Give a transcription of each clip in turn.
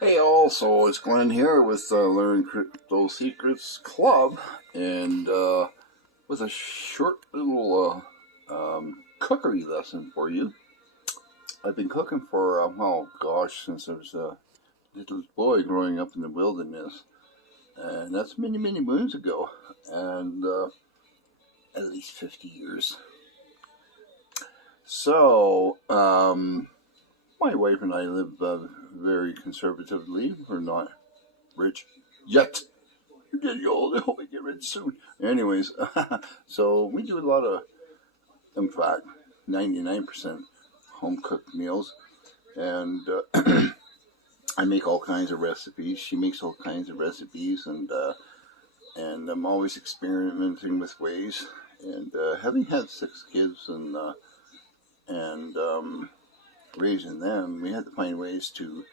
Hey all, so it's Glenn here with Learn Crypto Secrets Club, and with a short little cookery lesson for you. I've been cooking for, well, gosh, since I was a little boy growing up in the wilderness, and that's many, many moons ago, and at least 50 years. So, my wife and I live very conservatively. We're not rich yet. We're getting old. I hope I get rich soon. Anyways, so we do a lot of, in fact, 99% home cooked meals, and I make all kinds of recipes. She makes all kinds of recipes, and I'm always experimenting with ways. And having had 6 kids and raising them, we had to find ways to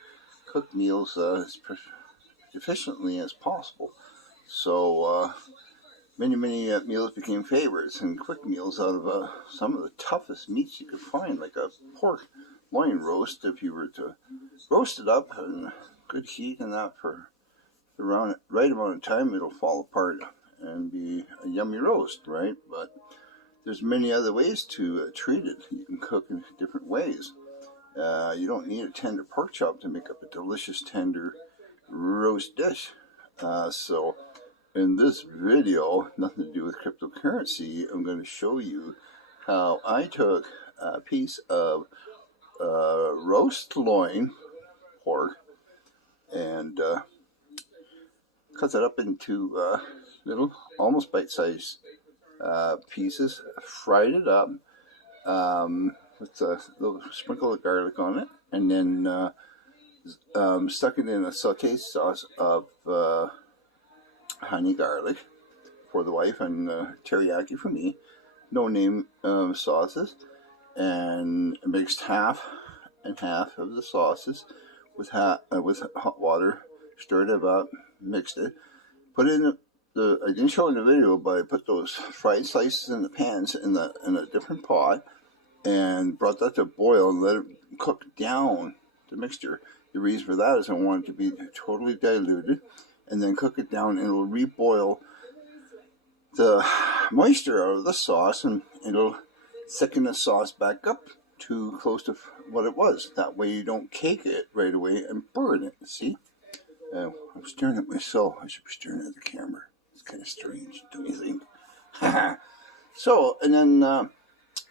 cook meals as efficiently as possible. So many meals became favorites, and quick meals out of some of the toughest meats you could find, like a pork loin roast. If you were to roast it up in good heat and that for around right amount of time, it'll fall apart and be a yummy roast, right? But there's many other ways to treat it. You can cook in different ways. You don't need a tender pork chop to make up a delicious tender roast dish. So in this video, nothing to do with cryptocurrency, I'm going to show you how I took a piece of roast loin pork and cut it up into little, almost bite-sized pieces, fried it up with a little sprinkle of garlic on it, and then stuck it in a sauté sauce of honey garlic for the wife and teriyaki for me, no name sauces, and mixed half and half of the sauces with hot water, stirred it up, mixed it, put it in I didn't show in the video, but I put those fried slices in the pans in a different pot and brought that to boil and let it cook down the mixture. The reason for that is I want it to be totally diluted, and then cook it down, and it'll reboil the moisture out of the sauce, and it'll thicken the sauce back up to close to what it was. That way you don't cake it right away and burn it. See? I'm staring at myself. I should be staring at the camera. It's kind of strange, don't you think? So, and then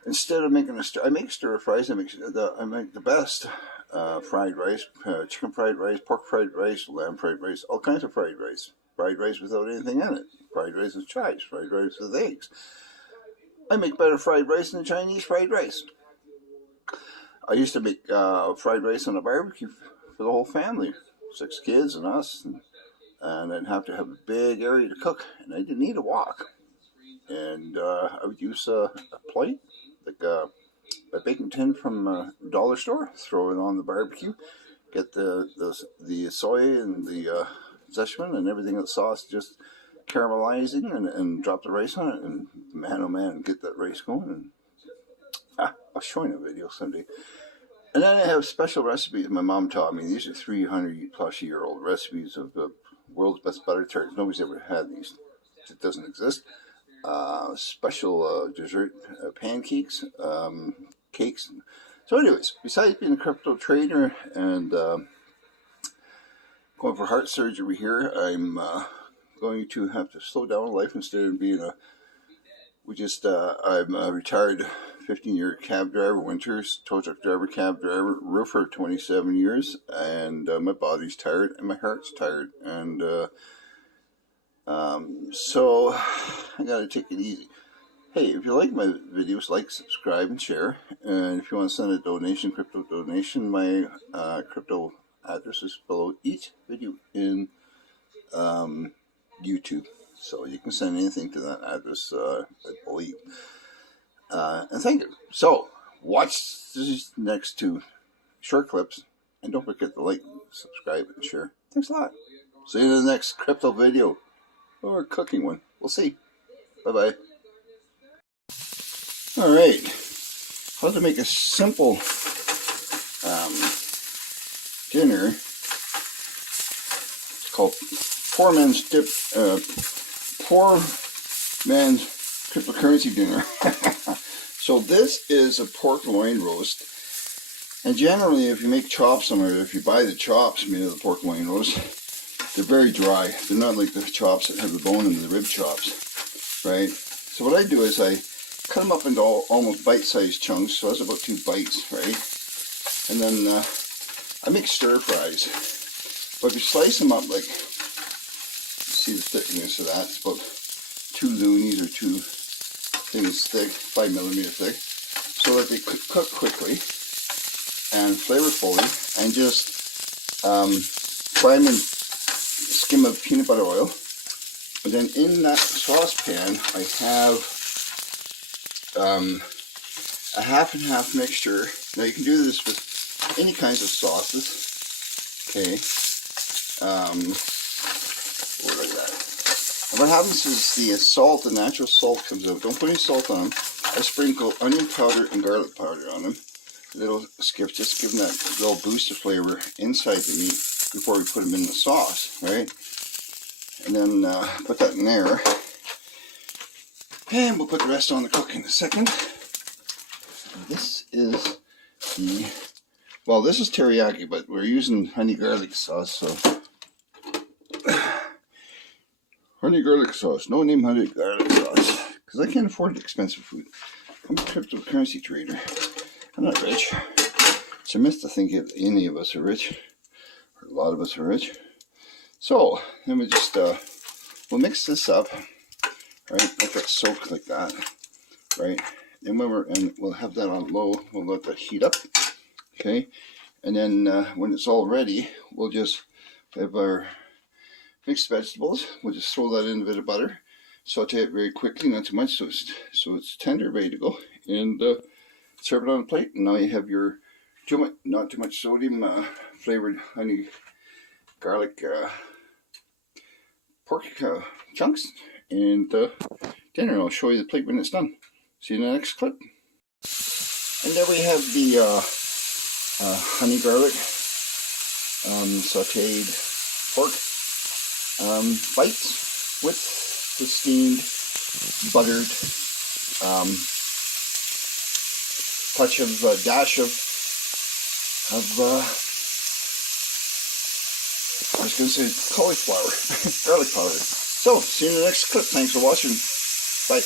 instead of making I make stir fries. I make the best fried rice, chicken fried rice, pork fried rice, lamb fried rice, all kinds of fried rice. Fried rice without anything in it. Fried rice with chives. Fried rice with eggs. I make better fried rice than Chinese fried rice. I used to make fried rice on a barbecue for the whole family, 6 kids and us, and I'd have to have a big area to cook, and I didn't need a wok. And I would use a plate, like a baking tin from a dollar store, throw it on the barbecue, get the soy and the Zeshman and everything, the sauce just caramelizing, and drop the rice on it, and man oh man, get that rice going. And I'll show you a video someday. And then I have special recipes my mom taught me. These are 300-plus-year-old recipes of the world's best butter tarts. Nobody's ever had these. It doesn't exist. Special dessert pancakes, cakes. So anyways, besides being a crypto trader and going for heart surgery here, I'm going to have to slow down life instead of being I'm a retired 15-year cab driver, winters, tow truck driver, cab driver, roofer 27 years, and my body's tired and my heart's tired, and so I gotta take it easy. Hey, if you like my videos, like, subscribe, and share. And if you want to send a donation, crypto donation, my crypto address is below each video in YouTube. So you can send anything to that address, I believe. And thank you. So, watch these next 2 short clips. And don't forget to like, subscribe, and share. Thanks a lot. See you in the next crypto video. Or a cooking one. We'll see. Bye-bye. Alright. How to make a simple dinner called Poor Man's Poor Man's Cryptocurrency Dinner. So this is a pork loin roast. And generally, if you make chops somewhere, if you buy the chops made of the pork loin roast, they're very dry. They're not like the chops that have the bone in the rib chops, right? So what I do is I cut them up into almost bite-sized chunks, so that's about 2 bites, right? And then I make stir fries. But if you slice them up like, see the thickness of that, it's about 2 loonies or 2 things thick, 5mm thick, so that they cook quickly and flavorfully, and just fry them in a skim of peanut butter oil. And then in that saucepan, I have a half and half mixture. Now you can do this with any kinds of sauces. Okay. What is that? And what happens is the salt, the natural salt comes out. Don't put any salt on them. I sprinkle onion powder and garlic powder on them. Little skips, just give them that little boost of flavor inside the meat before we put them in the sauce, right? And then put that in there. And we'll put the rest on the cook in a second. This is the, well, this is teriyaki, but we're using honey garlic sauce, so. Honey garlic sauce, no name honey garlic sauce, because I can't afford expensive food. I'm a cryptocurrency trader. I'm not rich. It's a myth to think that any of us are rich, or a lot of us are rich. So, then we just, we'll mix this up, right? Let that soak like that, right? Then and we'll have that on low. We'll let that heat up, okay? And then when it's all ready, we'll just have our mixed vegetables. We'll just throw that in a bit of butter, saute it very quickly, not too much, so it's tender, ready to go, and serve it on a plate. And now you have your not too much sodium flavored honey garlic pork chunks and dinner. I'll show you the plate when it's done. See you in the next clip. And there we have the honey garlic sauteed pork bites with the steamed, buttered touch of dash of I was going to say cauliflower, garlic powder. So, see you in the next clip. Thanks for watching. Bye.